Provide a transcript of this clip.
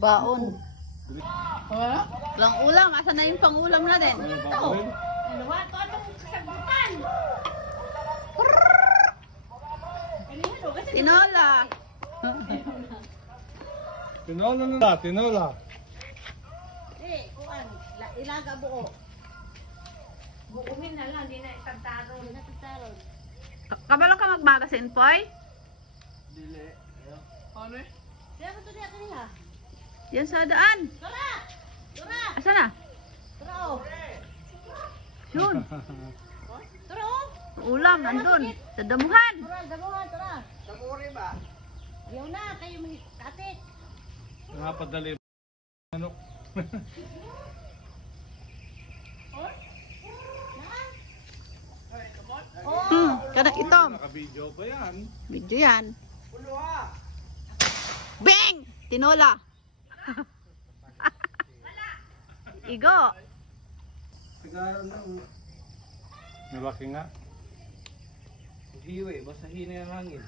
Baon. Lang ulam, asan na yung pang-ulam na din? Ito. Nawa to atong kasagutan. Tinola. Tinola na. Tinola. Kuan, ilaga buo. Buumin na lang, di na itagtaron. Kabalo ka magmagasin, Poy? Dili. Ano eh? Kaya ko to diya kaniya. Yan sa daan. Tara! Tara! Asan na? Tara oh! Yun. Tara oh! Ulam, nandun. Sa damuhan. Tara, damuhan, tara! Samuri ba? Ayaw na, kayo may katit. Napadali. Ano? Kanang itom. Naka-video pa yan. Video yan. Bang! Tinola. Igo. Sigaro na. Malaki nga. Hiwi, basta hina yung hangin.